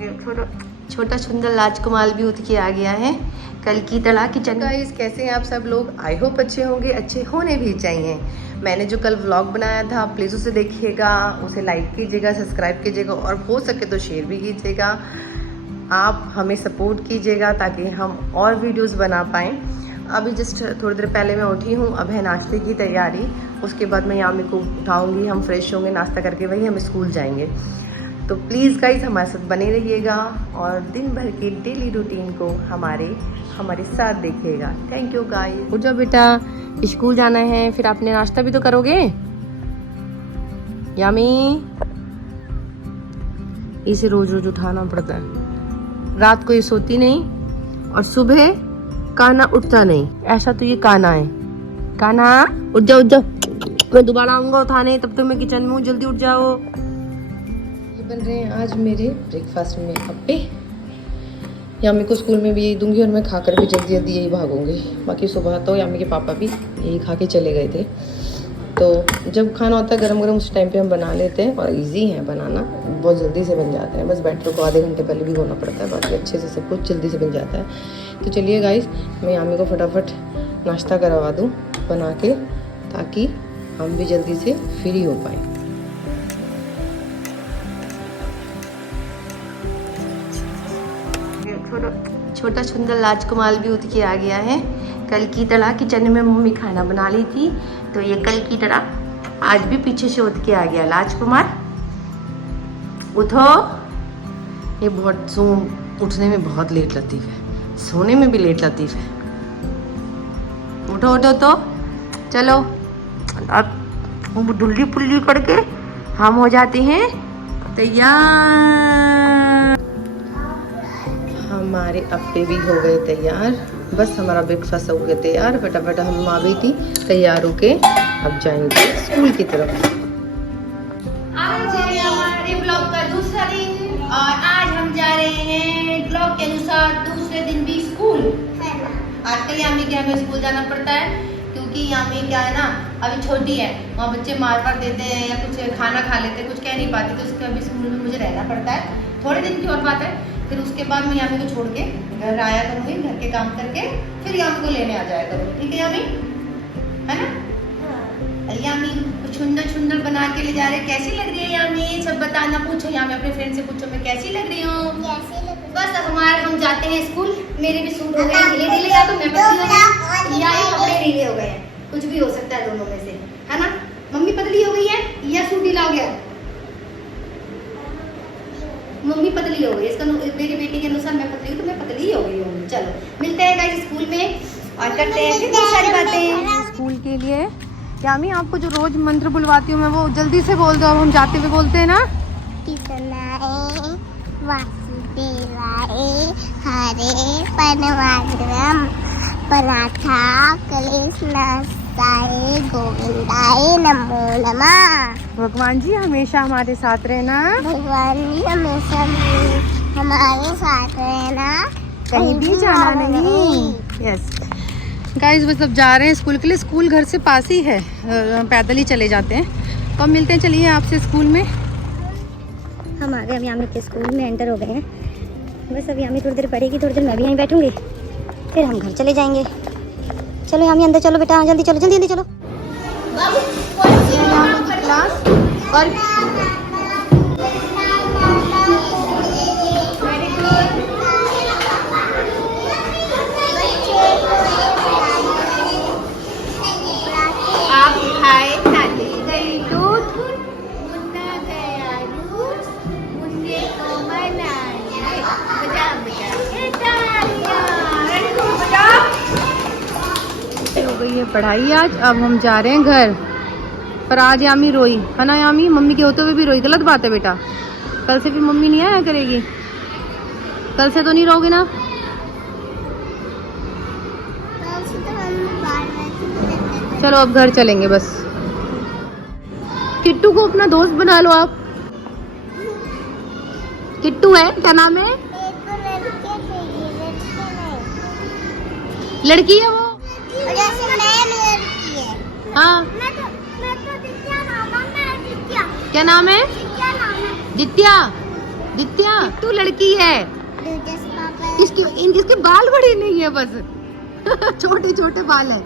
छोटा सुंदर राजकुमार भी उठ के आ गया है कल की तरह किचन। गाइस कैसे हैं आप सब लोग? आई होप अच्छे होंगे, अच्छे होने भी चाहिए। मैंने जो कल व्लॉग बनाया था प्लीज़ उसे देखिएगा, उसे लाइक कीजिएगा, सब्सक्राइब कीजिएगा और हो सके तो शेयर भी कीजिएगा। आप हमें सपोर्ट कीजिएगा ताकि हम और वीडियोस बना पाएँ। अभी जस्ट थोड़ी देर पहले मैं उठी हूँ, अब है नाश्ते की तैयारी। उसके बाद मैं यामी को उठाऊँगी, हम फ्रेश होंगे, नाश्ता करके वही हम स्कूल जाएंगे। तो प्लीज़ गाइज हमारे साथ बने रहिएगा और दिन भर के डेली रूटीन को हमारे साथ देखिएगा। Thank you guys. उठ जाओ बेटा, स्कूल जाना है, फिर आपने नाश्ता भी तो करोगे। यामी इसे रोज रोज उठाना पड़ता है, रात को ये सोती नहीं और सुबह काना उठता नहीं। ऐसा तो ये काना है। काना उठ जाओ, उठ जाओ, मैं दोबारा आऊंगा उठाने, तब तक मैं किचन में हूँ, जल्दी उठ जाओ। बन रहे हैं आज मेरे ब्रेकफास्ट में अप्पे। यामी को स्कूल में भी यही दूंगी और मैं खाकर भी जल्दी जल्दी यही भागूंगी। बाकी सुबह तो यामी के पापा भी यही खा के चले गए थे। तो जब खाना होता है गरम गरम उस टाइम पे हम बना लेते हैं और इजी है बनाना, बहुत जल्दी से बन जाता है। बस बैटर को आधे घंटे पहले भिगोना पड़ता है, बाकी अच्छे से सब कुछ जल्दी से बन जाता है। तो चलिए गाइस, मैं यामी को फटाफट नाश्ता करवा दूँ बना के, ताकि हम भी जल्दी से फ्री हो पाएँ। छोटा सुंदर राजकुमार भी उठ के आ गया है कल की तरह। किचन में मम्मी खाना बना ली थी तो ये कल की तरह आज भी पीछे से उठ के आ गया। राजकुमार उठो। ये बहुत उठने में बहुत लेट लतीफ़ है, सोने में भी लेट लतीफ़ है। उठो उठो तो चलो, अब दुल्ली पुल्ली करके हम हो जाते हैं तैयार। हमारे अप्पे भी हो गए तैयार, बस हमारा ब्रेकफास्ट हो गया तैयार। फटाफट हम आ गई थी तैयार होके, अब जाएंगे स्कूल की तरफ। आज है हमारे ब्लॉग का दूसरा दिन और आज हम जा रहे हैं ब्लॉग के अनुसार दूसरे दिन भी स्कूल। आजकल यामी के हमें स्कूल जाना पड़ता है क्योंकि यामी क्या है ना, अभी छोटी है, वहाँ बच्चे मार देते हैं या कुछ खाना खा लेते हैं, कुछ कह नहीं पाती, तो उसके अभी स्कूल में मुझे रहना पड़ता है। थोड़े दिन की और बात है, फिर उसके बाद मैं यामी को छोड़ के घर आया करूँगी, घर के काम करके फिर यामी को लेने आ जाया करूँगी। ठीक है यामी, है ना? यामी सुंदर सुंदर बना के ले जा रहे। कैसी लग रही है यामी? सब बताना। पूछो यामी, अपने फ्रेंड से पूछो मैं कैसी लग रही हूँ। बस हम जाते हैं स्कूल। मेरे भी सूट हो गए ढीले ढीले, या तो मैं पतली हो गई या ये कपड़े ढीले हो गए हैं, कुछ भी हो सकता है दोनों में से, है ना? मम्मी पतली हो गई है या सूट ढीला हो गया? मम्मी पतली हो गई, इसका मेरी बेटी के अनुसार मैं पतली हूँ तो मैं पतली ही हो गई हूँ। चलो मिलते हैं गाइस स्कूल में और करते हैं फिर बहुत सारी बातें स्कूल के लिए। यामी आपको जो रोज मंत्र बुलवाती हूँ मैं, वो जल्दी से बोल दो। अब हम जाते हुए बोलते हैं ना, वासुदेवाय हरे परमात्म पराठा कलेशनाशाय गोविंदाय नमो नमः। भगवान जी हमेशा हमारे साथ रहना, भगवान जी हमेशा हमारे साथ रहना, कहीं भी जाना नहीं। यस गाइस, बस अब जा रहे हैं स्कूल के लिए। स्कूल घर से पास ही है, पैदल ही चले जाते हैं। तो अब मिलते हैं, चलिए आपसे स्कूल में। हम आ गए, अब यामी के स्कूल में एंटर हो गए हैं। बस अब यामी थोड़ी देर पढ़ेगी, थोड़ी देर मैं भी यहीं बैठूंगी, फिर हम घर चले जाएंगे। चलो यामी अंदर चलो बेटा, जल्दी चलो, जल्दी जल्दी चलो। क्लास और आप खाए खाते गई दूध, मुन्ना गया रूस, मुन्ने को मनाया, बजा बजा के तालियां, बजा। हो गई है पढ़ाई आज। अब हम जा रहे हैं घर। पर आज यामी रोई है ना? यामी मम्मी के होते हुए भी रोई, गलत बात है बेटा। कल से फिर मम्मी नहीं आया करेगी, कल से तो नहीं रोगे ना? चलो अब घर चलेंगे बस। किट्टू को अपना दोस्त बना लो आप। किट्टू है, क्या नाम है? लड़की है वो। हाँ, क्या नाम है? जित्या। दित्या तू लड़की है। इसके बाल बड़े नहीं है, बस छोटे छोटे बाल है।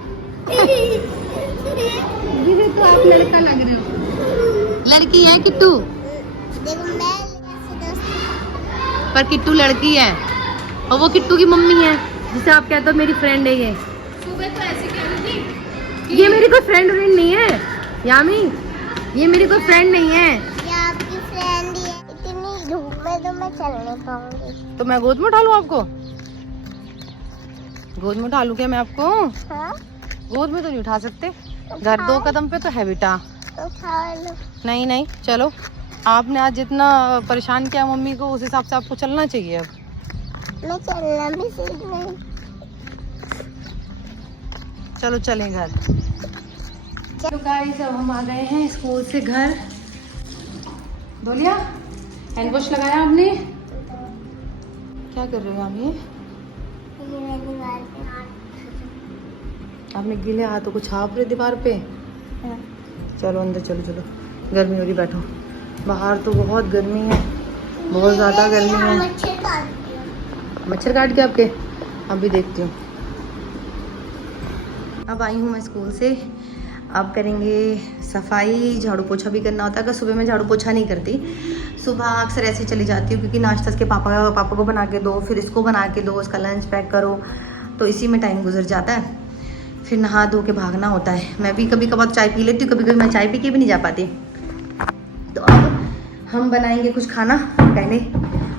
दीदी तो आप लड़का लग रहे हो। लड़की है किट्टू, पर किट्टू लड़की है और वो किट्टू की मम्मी है जिसे आप कहते हो मेरी फ्रेंड है। ये सुबह तो ऐसे कह रही थी। ये मेरी कोई फ्रेंड नहीं है यामी, ये मेरी कोई फ्रेंड नहीं है। ये आपकी फ्रेंड है। इतनी धूप में तो मैं चल नहीं पाऊंगी। तो मैं गोद में उठा लूं आपको? गोद में उठा लूं क्या मैं आपको? हाँ? गोद में तो नहीं उठा सकते, घर 2 कदम पे तो है बेटा। उठा लो। नहीं नहीं चलो, आपने आज जितना परेशान किया मम्मी को उस हिसाब से आपको चलना चाहिए। अब मैं चलना भी सीख रही। चलो चलें घर। तो गाइस अब हम आ गए हैं स्कूल से घर। बोलिया हैंड वॉश लगाया आपने? क्या कर रहे हो आप? ये आपने गीले हाथों को छाप रहे दीवार पे। चलो अंदर चलो, चलो गर्मी हो रही, बैठो। बाहर तो बहुत गर्मी है, बहुत ज़्यादा गर्मी है। मच्छर काट के आपके? अभी देखती हूँ। अब आई हूँ मैं स्कूल से। अब करेंगे सफाई, झाड़ू पोछा भी करना होता है। अगर सुबह मैं झाड़ू पोछा नहीं करती, सुबह अक्सर ऐसे चली जाती हूँ क्योंकि नाश्ता इसके पापा को बना के दो, फिर इसको बना के दो, उसका लंच पैक करो, तो इसी में टाइम गुजर जाता है। फिर नहा धो के भागना होता है। मैं भी कभी कभार चाय पी लेती हूँ, कभी कभी मैं चाय पी के भी नहीं जा पाती। तो अब हम बनाएंगे कुछ खाना पहले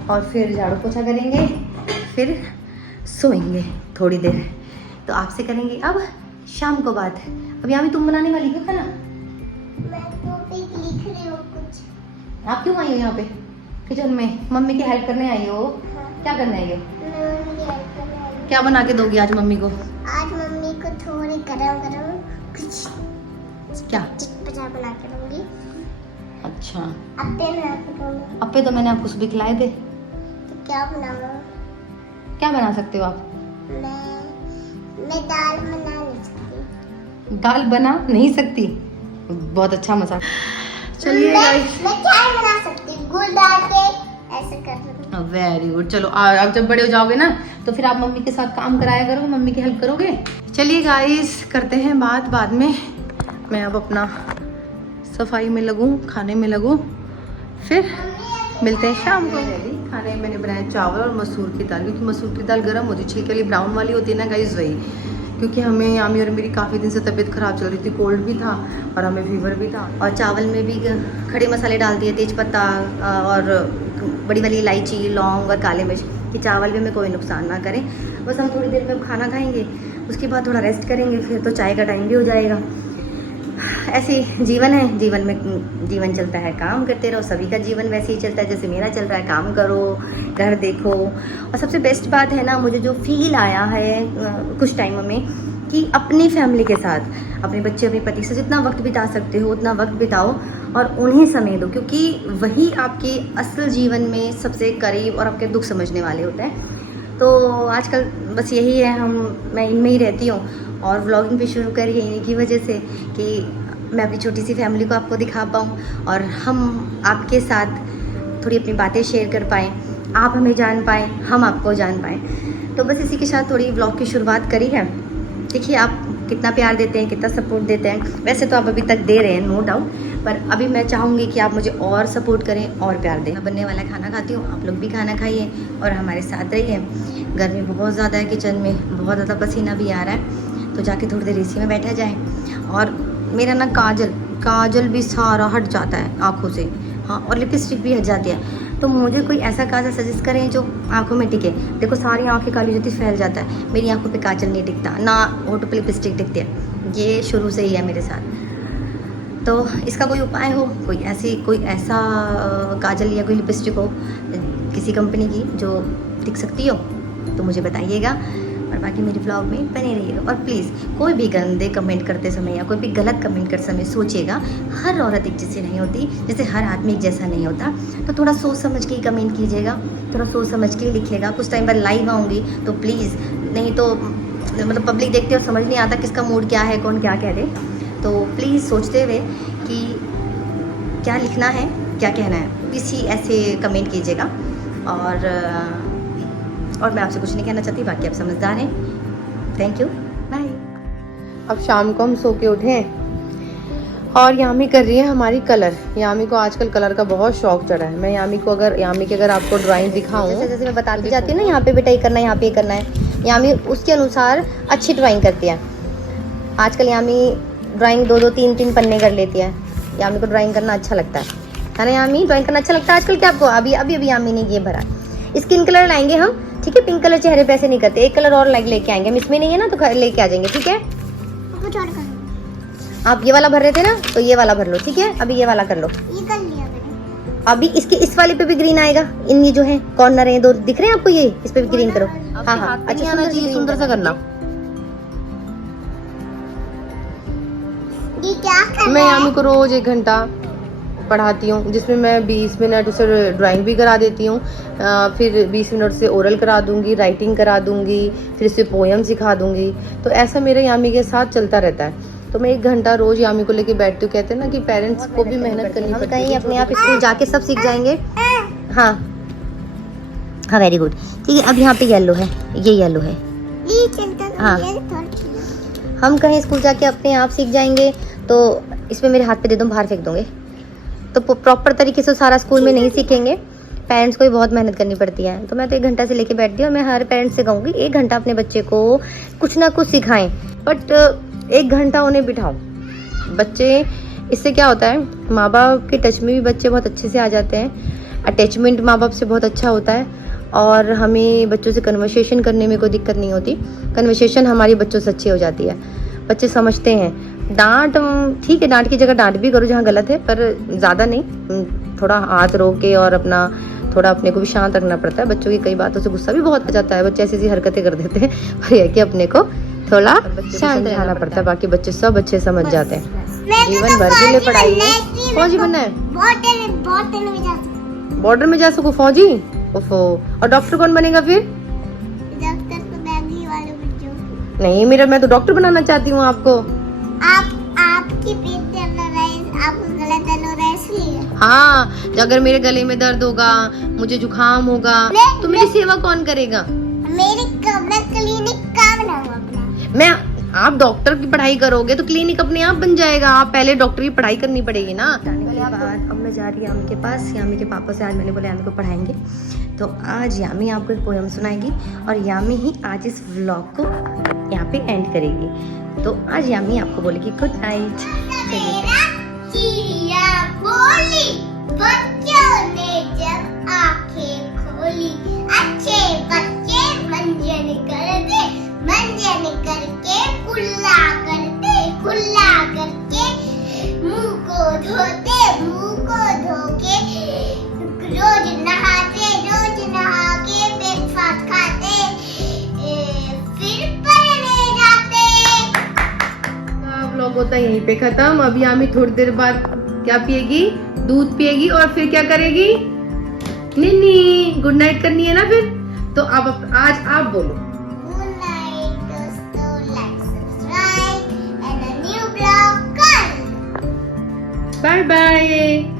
और फिर झाड़ू पोछा करेंगे, फिर सोएंगे थोड़ी देर। तो आपसे करेंगे अब शाम को बात। अब यहाँ भी तुम बनाने वाली हो खाना? मैं तो भी लिख रही हूँ कुछ। आप क्यों आई हो यहाँ पे किचन में? मम्मी की हेल्प करने आई हो? क्या करने आई हो? क्या बना के दोगी आज मम्मी को? आज मम्मी को थोड़ी गरम गरम कुछ क्या चटपटा बना के दूंगी। अच्छा, अप्पे बना के दूंगी। अप्पे तो मैंने आपको सुबह खिलाए थे। तो क्या बनाऊँ? क्या बना सकते हो आप? मैं दाल बना नहीं सकती। दाल बना नहीं सकती? बहुत अच्छा मजाक। चलिए गाइस, मैं चाय बना सकती हूँ, गुड़ डाल के ऐसे कर दूंगी। Very good. चलो आप जब बड़े हो जाओगे ना तो फिर आप मम्मी के साथ काम कराया करो, मम्मी की हेल्प करोगे। चलिए गाइस, करते हैं बात बाद में। मैं अब अपना सफाई में लगूं, खाने में लगूं, फिर मिलते हैं शाम को। खाने में मैंने बनाया चावल और मसूर की दाल, क्योंकि मसूर की दाल गर्म होती है, छिलके वाली ब्राउन वाली होती है ना गाइस, वही। क्योंकि हमें यामी और मेरी काफ़ी दिन से तबीयत ख़राब चल रही थी, कोल्ड भी था और हमें फीवर भी था। और चावल में भी खड़े मसाले डाल दिए, तेज़पत्ता और बड़ी वाली इलायची, लौंग और काले मिर्च, कि चावल भी हमें कोई नुकसान ना करे। बस हम थोड़ी देर में खाना खाएंगे, उसके बाद थोड़ा रेस्ट करेंगे, फिर तो चाय का टाइम भी हो जाएगा। ऐसे जीवन है, जीवन चलता है, काम करते रहो। सभी का जीवन वैसे ही चलता है जैसे मेरा चल रहा है, काम करो, घर देखो। और सबसे बेस्ट बात है ना, मुझे जो फील आया है कुछ टाइम में, कि अपनी फैमिली के साथ, अपने बच्चे, अपने पति से जितना वक्त बिता सकते हो उतना वक्त बिताओ और उन्हें समय दो, क्योंकि वही आपके असल जीवन में सबसे करीब और आपके दुख समझने वाले होते हैं। तो आजकल बस यही है, मैं इनमें ही रहती हूँ और व्लॉगिंग भी शुरू करी है इन्हीं की वजह से, कि मैं अपनी छोटी सी फैमिली को आपको दिखा पाऊँ और हम आपके साथ थोड़ी अपनी बातें शेयर कर पाएँ, आप हमें जान पाएँ, हम आपको जान पाएँ। तो बस इसी के साथ थोड़ी व्लॉग की शुरुआत करी है। देखिए आप कितना प्यार देते हैं, कितना सपोर्ट देते हैं। वैसे तो आप अभी तक दे रहे हैं, नो डाउट, पर अभी मैं चाहूँगी कि आप मुझे और सपोर्ट करें और प्यार दें। बनने वाला खाना खाती हूँ, आप लोग भी खाना खाइए और हमारे साथ रहिए। गर्मी बहुत ज़्यादा है, किचन में बहुत ज़्यादा पसीना भी आ रहा है, तो जाके थोड़ी देर एसी में बैठा जाए। और मेरा ना काजल भी सारा हट जाता है आँखों से, हाँ, और लिपस्टिक भी हट जाती है। तो मुझे कोई ऐसा काजल सजेस्ट करें जो आंखों में टिके। देखो सारी आंखें काली होती, फैल जाता है, मेरी आंखों पे काजल नहीं टिकता, ना होठों पे लिपस्टिक टिकती है। ये शुरू से ही है मेरे साथ। तो इसका कोई उपाय हो, कोई ऐसा काजल या कोई लिपस्टिक हो किसी कंपनी की जो टिक सकती हो, तो मुझे बताइएगा। और बाकी मेरे ब्लॉग में बने रहिएगा। और प्लीज़ कोई भी गंदे कमेंट करते समय या कोई भी गलत कमेंट करते समय सोचिएगा, हर औरत एक जैसी नहीं होती, जैसे हर आदमी एक जैसा नहीं होता। तो थोड़ा सोच समझ के ही कमेंट कीजिएगा, थोड़ा सोच समझ के ही लिखिएगा। कुछ टाइम बाद लाइव आऊँगी तो प्लीज़, नहीं तो मतलब पब्लिक देखते और समझ नहीं आता किसका मूड क्या है, कौन क्या कह दे। तो प्लीज़ सोचते हुए कि क्या लिखना है, क्या कहना है, किसी ऐसे कमेंट कीजिएगा। और मैं आपसे कुछ नहीं कहना चाहती, बाकी आप समझदार हैं। Thank you, bye. अब शाम को हम सो के उठे हैं और यामी कर रही है हमारी कलर। यामी को आजकल कलर का बहुत शौक चढ़ा है। मैं यामी की अगर आपको ड्राइंग दिखाऊं, जैसे मैं बताती जाती हूँ ना, यहाँ पे बेटा ये करना है, यहाँ पे ये करना है, यामी उसके अनुसार अच्छी ड्राइंग करती है। आजकल यामी ड्राइंग 2-2, 3-3 पन्ने कर लेती है। यामी को ड्राइंग करना अच्छा लगता है ना यामी? ड्राइंग करना अच्छा लगता है आजकल क्या आपको? अभी यामी ने ये भरा। स्किन कलर लाएंगे हम, ठीक है? पिंक कलर चेहरे पे ऐसे नहीं करते, एक कलर और लेके आएंगे हम। इसमें नहीं है ना तो लेके आ जाएंगे, ठीक है? आप ये वाला भर रहे थे ना, तो ये वाला भर लो, ठीक है? अभी ये वाला कर लो। ये कर लिया मैंने। अभी इस वाले पे भी ग्रीन आएगा। इन ये जो है कॉर्नर है 2 दिख रहे हैं आपको, ये इस पे भी ग्रीन करो। हाँ, अच्छा सुंदर सा करना। ये क्या कर मैं यामी को रोज 1 घंटा पढ़ाती हूँ, जिसमें मैं 20 मिनट उसे ड्राइंग भी करा देती हूँ, फिर 20 मिनट से ओरल करा दूंगी, राइटिंग करा दूंगी, फिर इसे पोएम सिखा दूंगी। तो ऐसा मेरे यामी के साथ चलता रहता है। तो मैं 1 घंटा रोज यामी को लेके बैठती हूँ। कहते हैं ना कि पेरेंट्स को भी मेहनत करनी पड़ती है। कहीं अपने आप स्कूल जाके सब सीख जाएंगे। हाँ, वेरी गुड। ठीक है, अब यहाँ पे येलो है, ये येलो है। हाँ, हम कहीं स्कूल जाके अपने आप सीख जाएंगे तो इसमें मेरे हाथ पे दे दो, बाहर फेंक दोगे। तो प्रॉपर तरीके से सारा स्कूल में नहीं सीखेंगे, पेरेंट्स को भी बहुत मेहनत करनी पड़ती है। तो मैं तो 1 घंटा से लेके बैठती हूँ। मैं हर पेरेंट्स से कहूँगी 1 घंटा अपने बच्चे को कुछ ना कुछ सिखाएं, बट 1 घंटा उन्हें बिठाओ। बच्चे, इससे क्या होता है, माँ बाप के टच में भी बच्चे बहुत अच्छे से आ जाते हैं। अटैचमेंट माँ बाप से बहुत अच्छा होता है और हमें बच्चों से कन्वर्सेशन करने में कोई दिक्कत नहीं होती। कन्वर्सेशन हमारी बच्चों से अच्छी हो जाती है, बच्चे समझते हैं। डांट ठीक है, डांट की जगह डांट भी करो जहाँ गलत है, पर ज़्यादा नहीं। थोड़ा हाथ रोक के और थोड़ा अपने को भी शांत रखना पड़ता है। बच्चों की कई बातों से गुस्सा भी बहुत आ जाता है, बच्चे ऐसी हरकतें कर देते हैं, पर यह कि अपने को थोड़ा शांत रहना पड़ता है। बाकी बच्चे सब अच्छे समझ जाते हैं। जीवन भर के लिए पढ़ाई है। फौजी बनना है, बॉर्डर में जा सको फौजी। ओफो, और डॉक्टर कौन बनेगा फिर? नहीं, मैं तो डॉक्टर बनाना चाहती हूँ आपको। आपकी पेट दर्द हो रहा है, आपको गला दर्द हो रहा है इसलिए। हाँ, अगर मेरे गले में दर्द होगा, मुझे जुकाम होगा, तो मेरी सेवा कौन करेगा? मैं क्लिनिक का बनाऊंगा अपना। आप डॉक्टर की पढ़ाई करोगे तो क्लिनिक अपने आप बन जाएगा। आप पहले डॉक्टर की पढ़ाई करनी पड़ेगी ना। अब मैं जा रही हूँ यामी के पास। यामी के पापा से आज मैंने बोला यामी को पढ़ाएंगे, तो आज यामी आपको एक पोएम सुनाएगी और यामी ही आज इस व्लॉग को यहाँ पे एंड करेगी। तो आज यामी आपको बोलेगी गुड नाइट। चिड़िया बोली, बच्चों ने जब आंखें खोली, अच्छे बच्चे मंजन करते, मंजन करके कुल्ला करके मुंह को धोते, मुंह को धो के रोज नहा के ब्रेकफास्ट खाते, फिर पढ़ने जाते। व्लॉग होता है यहीं पे खत्म। अभी यामी थोड़ी देर बाद क्या पिएगी? दूध पिएगी और फिर क्या करेगी? निन्नी गुड नाइट करनी है ना फिर। तो अब आज आप बोलो गुड नाइट दोस्तों, like subscribe and new blog कल। Bye bye.